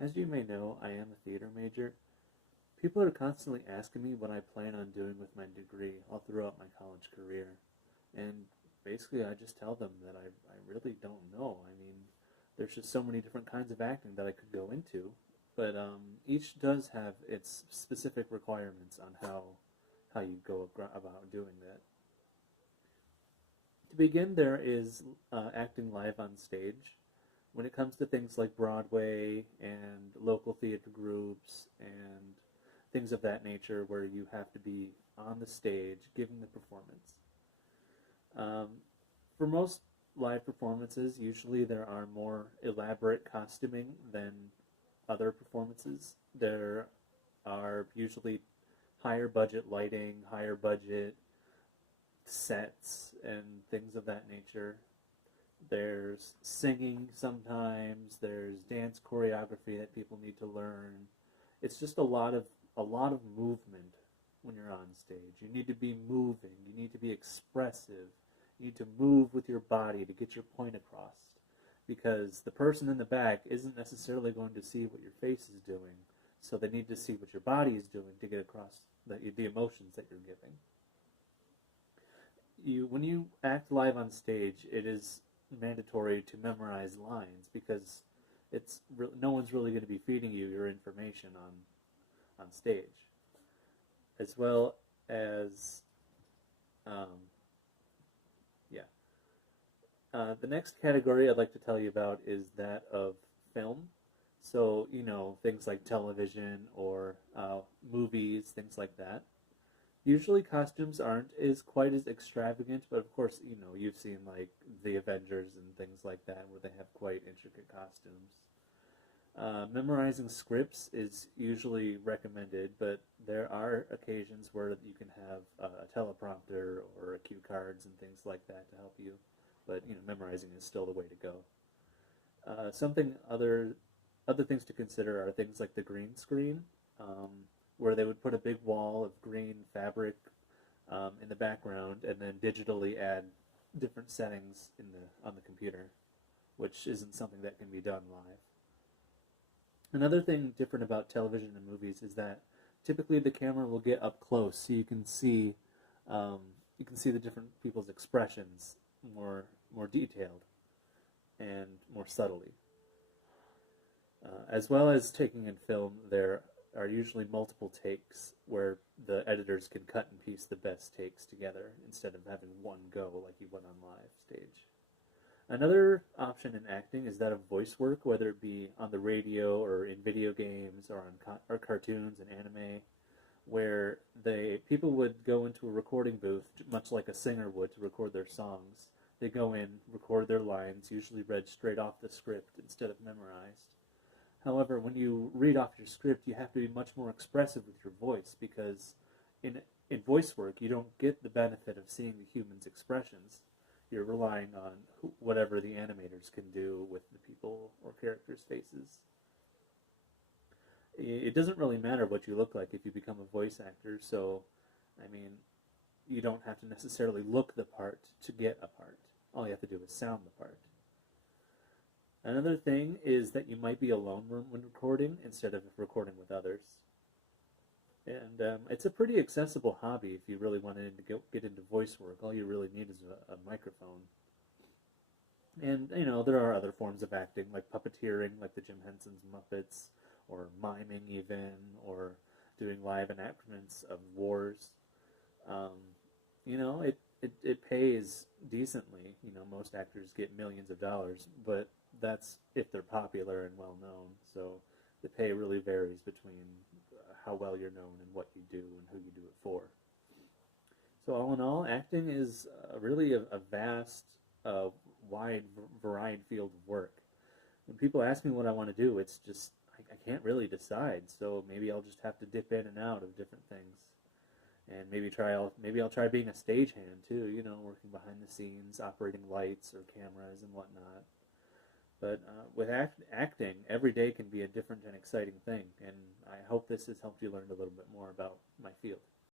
As you may know, I am a theater major. People are constantly asking me what I plan on doing with my degree all throughout my college career. And basically, I just tell them that I really don't know. I mean, there's just so many different kinds of acting that I could go into, but each does have its specific requirements on how you go about doing that. To begin, there is acting live on stage. When it comes to things like Broadway and local theater groups and things of that nature, where you have to be on the stage giving the performance. Um, for most live performances, usually there are more elaborate costuming than other performances. There are usually higher budget lighting, higher budget sets, and things of that nature. There's singing sometimes. There's dance choreography that people need to learn. It's just a lot of movement when you're on stage. You need to be moving. You need to be expressive. You need to move with your body to get your point across. Because the person in the back isn't necessarily going to see what your face is doing, so they need to see what your body is doing to get across the emotions that you're giving. When you act live on stage, it is mandatory to memorize lines because no one's really going to be feeding you your information on stage, as well as um, yeah. The next category I'd like to tell you about is that of film. So things like television or movies, things like that. Usually costumes aren't as quite as extravagant, but of course, you've seen like the Avengers and things like that where they have quite intricate costumes. Memorizing scripts is usually recommended, but there are occasions where you can have a teleprompter or a cue cards and things like that to help you. But memorizing is still the way to go. Something other things to consider are things like the green screen, where they would put a big wall of green fabric in the background and then digitally add different settings on the computer, which isn't something that can be done live. Another thing different about television and movies is that typically the camera will get up close, so um, you can see the different people's expressions more detailed and more subtly. As well as taking in film, there are usually multiple takes where the editors can cut and piece the best takes together instead of having one go like you would on live stage. Another option in acting is that of voice work, whether it be on the radio or in video games or or cartoons and anime, where people would go into a recording booth, much like a singer would to record their songs. They go in, record their lines, usually read straight off the script instead of memorized. However, when you read off your script, you have to be much more expressive with your voice because in voice work, you don't get the benefit of seeing the human's expressions. You're relying on whatever the animators can do with the people or characters' faces. It doesn't really matter what you look like if you become a voice actor, so, I mean, you don't have to necessarily look the part to get a part. All you have to do is sound the part. Another thing is that you might be alone when recording instead of recording with others. And it's a pretty accessible hobby if you really want to get into voice work. All you really need is a microphone. And, there are other forms of acting, like puppeteering, like the Jim Henson's Muppets, or miming even, or doing live enactments of wars. Um, it pays decently. Most actors get millions of dollars, but that's if they're popular and well known. So the pay really varies between how well you're known and what you do and who you do it for. So all in all, acting is really a vast, wide, varied field of work. When people ask me what I want to do, it's just I can't really decide. So maybe I'll just have to dip in and out of different things, and maybe I'll try being a stagehand too. Working behind the scenes, operating lights or cameras and whatnot. But with acting, every day can be a different and exciting thing, and I hope this has helped you learn a little bit more about my field.